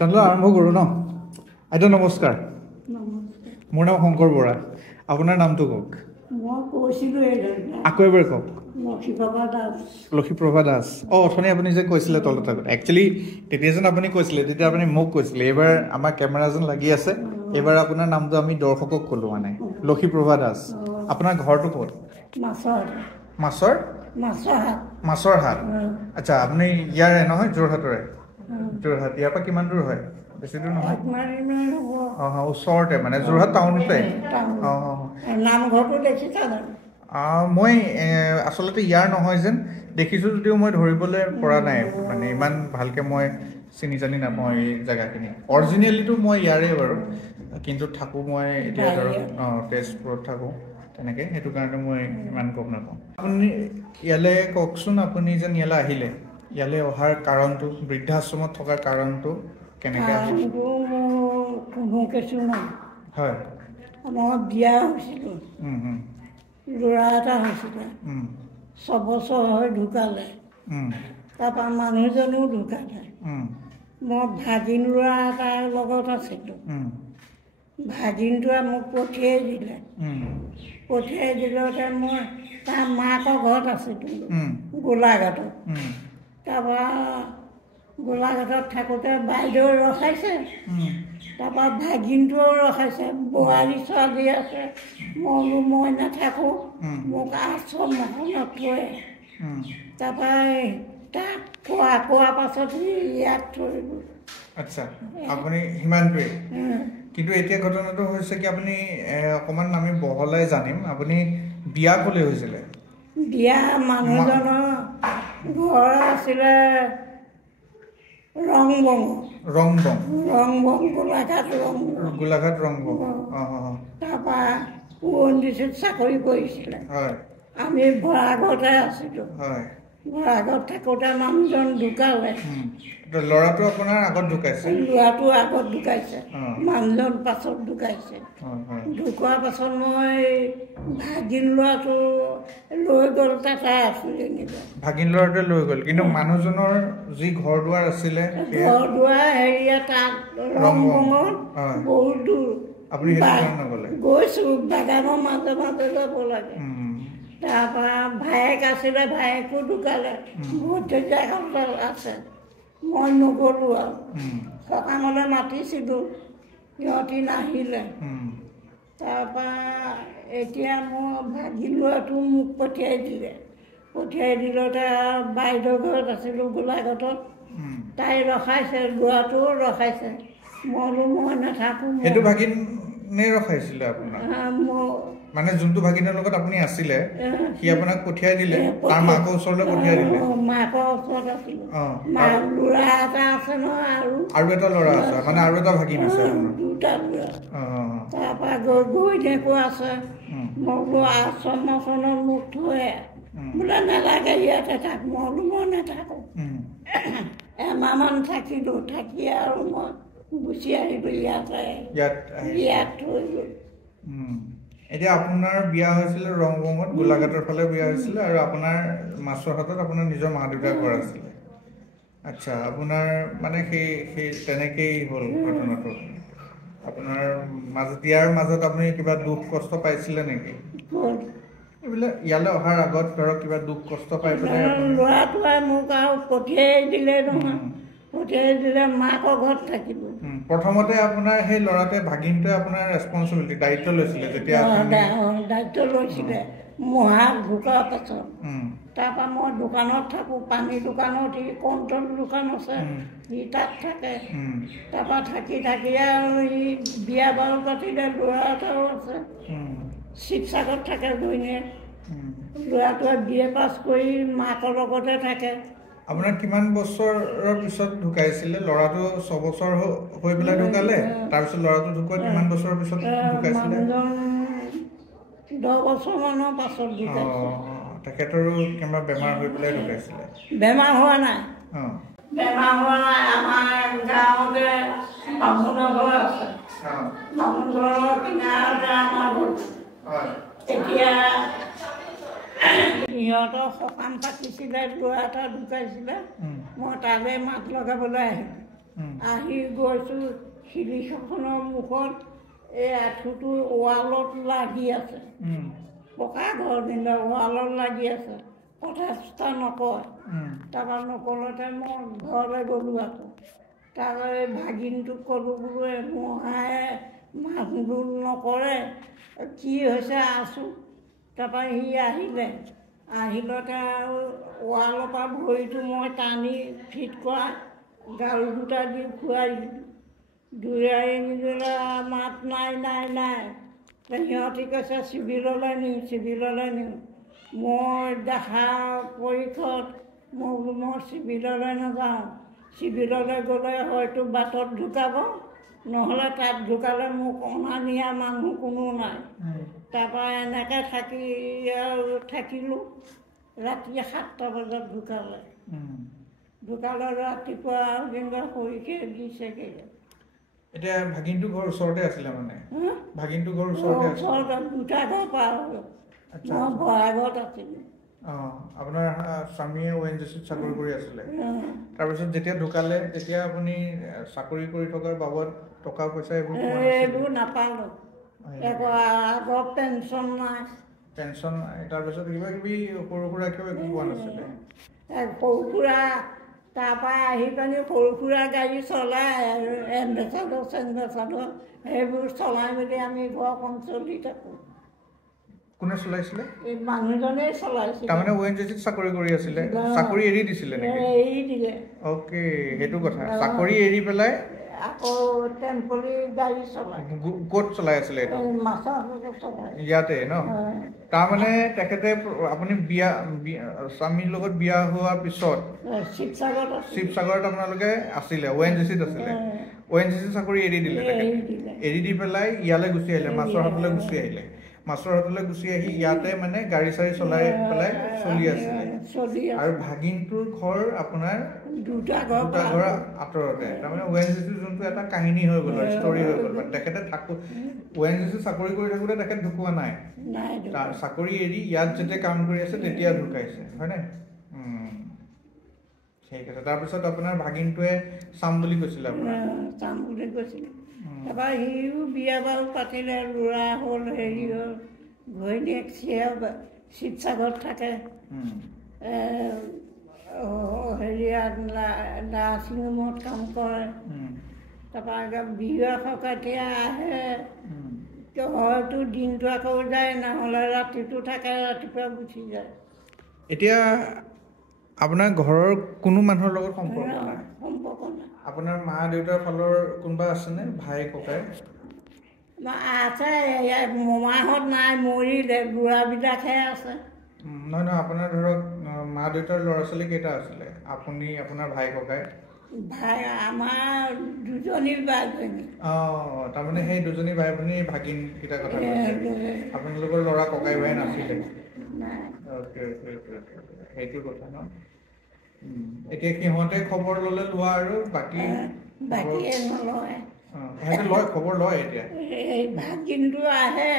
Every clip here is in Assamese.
তেনেহ'লে আৰম্ভ কৰোঁ ন আইতা নমস্কাৰ মোৰ নাম শংকৰ বৰা আপোনাৰ নামটো কওক মই কৈছিলোঁ আকৌ এবাৰ কওক লক্ষীপ্ৰভা দাস লক্ষীপ্ৰভা দাস অথনি আপুনি যে কৈছিলে তলত আগত একচুৱেলি তেতিয়া যেন আপুনি কৈছিলে তেতিয়া আপুনি মোক কৈছিলে এইবাৰ আমাৰ কেমেৰা যেন লাগি আছে এইবাৰ আপোনাৰ নামটো আমি দৰ্শকক ক'লোঁ মানে লক্ষীপ্ৰভা দাস আপোনাৰ ঘৰটো ক'ত মাছৰ হাট আচ্ছা আপুনি ইয়াৰে নহয় যোৰহাটৰে যোৰহাট ইয়াৰ পৰা কিমান দূৰ হয় বেছি দূৰ নহয় ওচৰতে মানে যোৰহাট টাউনতে নামঘৰটো দেখিছা জানো মই আচলতে ইয়াৰ নহয় যেন দেখিছোঁ যদিও মই ধৰিবলৈ পৰা নাই মানে ইমান ভালকৈ মই চিনি জানি নাপাওঁ এই জেগাখিনি অৰিজিনেলিটো মই ইয়াৰে বাৰু কিন্তু থাকোঁ মই এতিয়া ধৰক তেজপুৰত থাকোঁ তেনেকৈ সেইটো কাৰণে মই ইমান গম নাপাওঁ আপুনি ইয়ালৈ কওকচোন আপুনি যেন ইয়ালৈ আহিলে ইয়ালৈ অহাৰ কাৰণটো বৃদ্ধাশ্ৰমত থকাৰ কাৰণটো কেনেকৈ আহিলে হয় মই বিয়া হৈছিলোঁ ল'ৰা এটা হৈছিলে 6 বছৰ হৈ ঢুকালে তাৰপৰা মানুহজনো ঢুকালে মই ভাগিন ল'ৰা এটাৰ লগত আছিলোঁ ভাগিনটোৱে মোক পঠিয়াই দিলতে মই তাৰ মাকৰ ঘৰত আছিলোঁ গোলাঘাটত তাৰপৰা গোলাঘাটত থাকোঁতে বাইদেউ ৰখাইছে তাৰপৰা ভাগিনটোও ৰখাইছে বোৱাৰী ছোৱালী আছে মই নাথাকোঁ মোক আশ্ৰম এখনত থৈ তাৰপৰা তাত খোৱা পাছত ইয়াত থৈ গ'ল আচ্ছা আপুনি সিমানটোৱে কিন্তু এতিয়া ঘটনাটো হৈছে কি আপুনি অকণমান আমি বহলাই জানিম আপুনি বিয়া ক'লে হৈছিলে বিয়া মানুহজনৰ ঘৰ আছিলে ৰংবং গোলাঘাট ৰংবং তাৰপৰা ONDCত চাকৰি কৰিছিলে আমি ভৰাঘৰতে আছিলোঁ ভৰাঘৰত থাকোঁতে মানুহজন ঢুকালে ল'ৰাটো আপোনাৰ আগত ঢুকাইছে ল'ৰাটো আগত ঢুকাইছে মানুহজন পাছত ঢুকাইছে ঢুকোৱাৰ পাছত মই ভাগিন ল'ৰাটো লৈ গ'ল তাতে আছোঁ যেনিবা ভাগিন ল'ৰাটোৱে লৈ গ'ল কিন্তু মানুহজনৰ যি ঘৰ দুৱাৰ আছিলে ঘৰ দুৱাৰ হেৰিয়া তাত ৰংবঙত বহুত দূৰ আপুনি সেইটো নগ'লে গৈছোঁ বাগানৰ মাজে মাজে যাব লাগে তাৰপৰা ভায়েক আছিলে ভায়েকো ঢুকালে ভতিজাক আছে মই নগ'লোঁ আৰু সকামলৈ মাতিছিলোঁ সিহঁতি নাহিলে তাৰপৰা এতিয়া মই ভাগিন ল'ৰাটো মোক পঠিয়াই দিলতে বাইদেউ ঘৰত আছিলোঁ গোলাঘাটত তাই ৰখাইছে ল'ৰাটোও ৰখাইছে মই নাথাকোঁ সেইটো ভাগিনে ৰখাইছিলে আপোনাৰ মানে যোনটো ভাগিনৰ লগত আপুনি আছিলে সি আপোনাক পঠিয়াই দিলে তাৰ মাকৰ ওচৰলৈ পঠিয়াই দিলে মাকৰ ওচৰত আছিলোঁ ল'ৰা এটা আছে নহয় আৰু এটা ল'ৰা আছে মানে আৰু এটা ভাগিন আছে দুটা ল'ৰা তাৰপৰা ঘৈণীয়েকো আছে মই বোলো আশ্ৰমত মোক থৈ বোলে নালাগে ইয়াতে থাক মই নাথাকোঁ এমাহমান থাকিলোঁ থাকি আৰু মই গুচি আহিলোঁ ইয়াত থৈ গ'ল এতিয়া আপোনাৰ বিয়া হৈছিলে ৰংবঙত গোলাঘাটৰ ফালে বিয়া হৈছিলে আৰু আপোনাৰ মাছৰ হাতত আপোনাৰ নিজৰ মা দেউতাৰ ঘৰ আছিলে আচ্ছা আপোনাৰ মানে সেই তেনেকেই হ'ল ঘটনাটো আপোনাৰ ইয়াৰ মাজত আপুনি কিবা দুখ কষ্ট পাইছিলে নেকি এইবিলাক ইয়ালৈ অহাৰ আগত ধৰক কিবা দুখ কষ্ট পাই পেলাই ল'ৰাটোৱে মোক আৰু পঠিয়াই দিলে নহয় পঠিয়াই দিলে মাকৰ ঘৰত থাকিব প্ৰথমতে আপোনাৰ সেই ল'ৰাটোৱে ভাগিনটোৱে আপোনাৰ ৰেছপনচিবিলিটি দায়িত্ব লৈছিলে যেতিয়া দায়িত্ব লৈছিলে মহাক ঢুকোৱাৰ পাছত তাৰপৰা মই দোকানত থাকোঁ পানী দোকানত সি কণ্ট্ৰল দোকান আছে সি তাত থাকে তাৰপৰা থাকি আৰু সি বিয়া বাৰু পাতিলে ল'ৰা এটাও আছে শিৱসাগৰত থাকে ঘৈণীয়েক ল'ৰাটোৱে BA পাছ কৰি মাকৰ লগতে থাকে আপোনাৰ কিমান বছৰৰ পিছত ঢুকাইছিলে ল'ৰাটো 6 বছৰ হৈ পেলাই ঢুকালে তাৰপিছত ল'ৰাটো ঢুকোৱা কিমান বছৰৰ পিছত ঢুকাইছিলে 10 বছৰমানৰ পাছত ঢুকাইছে তেখেতৰো কিবা বেমাৰ হৈ পেলাই ঢুকাইছিলে বেমাৰ হোৱা নাই আমাৰ গাঁৱতে বামুণৰ ঘৰ আছে বামুণৰ কিনাৰতে আমাৰ ঘৰ এতিয়া সিহঁতৰ সকাম পাতিছিলে ল'ৰা এটা ঢুকাইছিলে মই তালৈ মাত লগাবলৈ আহিলোঁ আহি গৈছোঁ শিলিখনৰ মুখত এই আঁঠুটো ৱালত লাগি আছে পকা ঘৰ দিলে ৱালত লাগি আছে কথা চথা নকয় তাৰপৰা নকলতে মই ঘৰলৈ গ'লোঁ আকৌ তাৰপৰা এই ভাগিনটোক ক'লোঁ বোলো মহাই মাতবোল নকৰে কি হৈছে আছোঁ তাৰপৰা সি আহিলতে আৰু ৱালৰ পৰা ভৰিটো মই টানি ফিট কৰা গাৰু দুটা দি খুৱাই দিলোঁ দৌৰাই নিদিলে মাত নাই সিহঁতি কৈছে চিভিললৈ নিওঁ মই দেখা পৰীক্ষত মই বোলো মই চিভিললৈ নাযাওঁ চিভিললৈ গ'লে হয়তো বাটত ঢুকাব নহ'লে তাত ঢুকালে মোক অনা নিয়া মানুহ কোনো নাই তাৰপৰা এনেকৈ থাকিলোঁ ৰাতি 7টা বজাত ঢুকালে ৰাতিপুৱা যেনিবা শৰীৰকে দিছেগৈ এতিয়া ভাগিনটো ঘৰ ওচৰতে আছিলে মানে ভাগিনটো ঘৰ ওচৰতে দুটা ঘৰ পাৰ হ'ল মই বৰাগত আছিলোঁ আপোনাৰ স্বামীয়ে ONGCত চাকৰি কৰি আছিলে তাৰপিছত যেতিয়া ঢুকালে তেতিয়া আপুনি চাকৰি কৰি থকাৰ বাবদ টকা পইচা এইবোৰ নাপালোঁ আগৰ পেঞ্চন নাই পেঞ্চন তাৰপিছত কিবা কিবি সৰু সুৰা কিবা একো পোৱা নাছিলে সৰু সুৰা তাৰপৰা আহি পানি সৰু সুৰা গাড়ী চলাই আৰু এম্বেচাডৰ সেইবোৰ চলাই মেলি আমি ঘৰখন চলি থাকোঁ কোনে চলাইছিলে এই মানুহজনেই চলাইছিলে তাৰমানে ONGCত চাকৰি কৰি আছিলে চাকৰি এৰি দিছিলে এৰি দিলে অ'কে সেইটো কথা চাকৰি এৰি পেলাই আকৌ টেম্পৰি গাড়ী চলাই ক'ত চলাই আছিলে ইয়াতে ন তাৰমানে তেখেতে আপুনি স্বামীৰ লগত বিয়া হোৱাৰ পিছত শিৱসাগৰত আপোনালোকে আছিলে ONGCত আছিলে ONGC চাকৰি এৰি দিলে এৰি দি পেলাই ইয়ালৈ গুচি আহিলে মাছৰ হাতলৈ গুচি আহি ইয়াতে মানে গাড়ী চাড়ী চলাই পেলাই চলি আছিলে আৰু ভাগিনটোৰ ঘৰ আপোনাৰ দুটা ঘৰ আঁতৰতে তাৰমানে ONGC যোনটো এটা কাহিনী হৈ গ'ল ষ্টৰি হৈ গ'ল তেখেতে ONGC চাকৰি কৰি থাকোঁতে তেখেত ঢুকোৱা নাই চাকৰি এৰি ইয়াত যেতিয়া কাম কৰি আছে তেতিয়া ঢুকাইছে হয়নে ঠিক আছে তাৰপিছত আপোনাৰ ভাগিনটোৱে চাম বুলি কৈছিলে তাৰপৰা সিও বিয়া বাৰু পাতিলে ল'ৰা হ'ল হেৰি হ'ল ঘৈণীয়েক শিৱসাগৰত থাকে হেৰিয়াত নাৰ্ছিং হোমত কাম কৰে তাৰপৰা বিয়া সকাতিয়া আহে হয়তো দিনটো আকৌ যায় নহ'লে ৰাতিটো থাকে ৰাতিপুৱা গুচি যায় এতিয়া আপোনাৰ ঘৰৰ কোনো মানুহৰ লগত সম্পৰ্ক নাই আপোনাৰ মা দেউতাৰ ফালৰ কোনোবা আছেনে ভাই ককাই আছে মোমাহঁত নাই মৰিলে বুঢ়াবিলাকহে আছে নহয় আপোনাৰ ধৰক মা দেউতাৰ ল'ৰা ছোৱালী কেইটা আছিলে আপুনি আপোনাৰ ভাই ককাই আমাৰ দুজনী বাজনী তাৰমানে সেই দুজনী ভাই ভনী ভাগিনকেইটা কথা আপোনালোকৰ ল'ৰা ককাই ভাই নাছিলে সেইটো কথা ন এতিয়া সিহঁতে খবৰ ল'লে লোৱা আৰু বাকী লয় খবৰ লয় এতিয়া এই ভাগিনটো আহে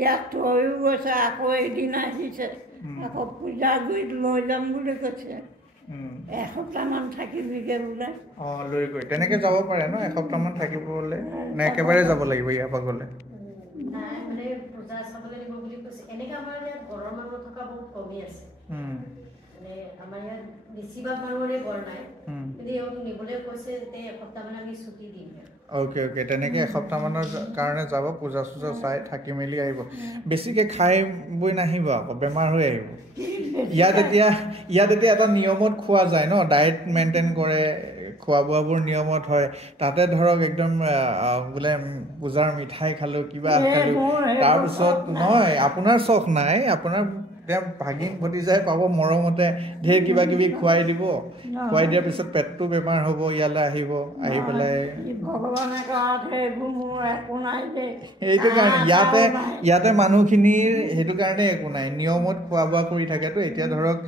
ইয়াত থৈও গৈছে আকৌ এদিন আহিছে আকৌ পূজা গুৰিত লৈ যাম বুলি কৈছে এসপ্তাহমান থাকিবিগে বোলে লৈ গৈ তেনেকে যাব পাৰে ন এসপ্তাহমান থাকিবলৈ নে একেবাৰে যাব লাগিব ইয়াৰ পৰা গ'লে আমাৰ ইয়াত বেছিভাগ মানুহৰে ঘৰ নাই কিন্তু এওঁক নিবলৈ কৈছে যে এসপ্তাহমান আমি ছুটি দিম অ'কে তেনেকৈ এসপ্তাহমানৰ কাৰণে যাব পূজা চূজা চাই থাকি মেলি আহিব বেছিকৈ খাই বৈ নাহিব আকৌ বেমাৰ হৈ আহিব ইয়াত এতিয়া এটা নিয়মত খোৱা যায় ন ডায়েট মেইনটেইন কৰে খোৱা বোৱাবোৰ নিয়মত হয় তাতে ধৰক একদম বোলে পূজাৰ মিঠাই খালোঁ কিবা খালোঁ তাৰপিছত নহয় আপোনাৰ চখ নাই আপোনাৰ তেওঁ ভাগিন ভতিজাই পাব মৰমতে ঢেৰ কিবা কিবি খুৱাই দিব খুৱাই দিয়াৰ পিছত পেটটো বেমাৰ হ'ব ইয়ালৈ আহিব আহি পেলাই সেইটো কাৰণে ইয়াতে মানুহখিনিৰ সেইটো কাৰণে একো নাই নিয়মত খোৱা বোৱা কৰি থাকেতো এতিয়া ধৰক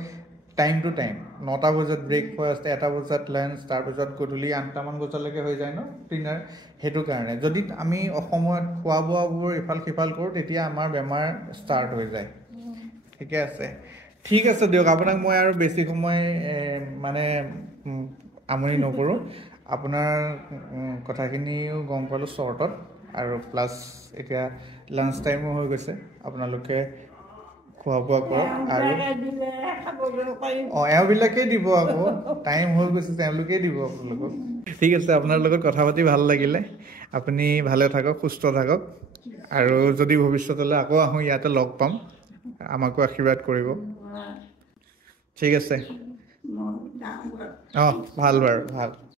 টাইম টু টাইম 9টা বজাত ব্ৰেকফাষ্ট 1টা বজাত লাঞ্চ তাৰপিছত গধূলি 8টামান বজালৈকে হৈ যায় ন ডিনাৰ সেইটো কাৰণে যদি আমি অসমত খোৱা বোৱাবোৰ ইফাল সিফাল কৰোঁ তেতিয়া আমাৰ বেমাৰ ষ্টাৰ্ট হৈ যায় ঠিকে আছে ঠিক আছে দিয়ক আপোনাক মই আৰু বেছি সময় মানে আমনি নকৰোঁ আপোনাৰ কথাখিনিও গম পালোঁ শ্বৰ্টত আৰু প্লাছ এতিয়া লাঞ্চ টাইমো হৈ গৈছে আপোনালোকে খোৱা বোৱা কৰক আৰু এওঁবিলাকেই দিব আকৌ টাইম হৈ গৈছে তেওঁলোকেই দিব আপোনালোকক ঠিক আছে আপোনাৰ লগত কথা পাতি ভাল লাগিলে আপুনি ভালে থাকক সুস্থ থাকক আৰু যদি ভৱিষ্যতলৈ আকৌ আহোঁ ইয়াতে লগ পাম আমাকো আশীৰ্বাদ কৰিব ঠিক আছে ভাল বাৰু ভাল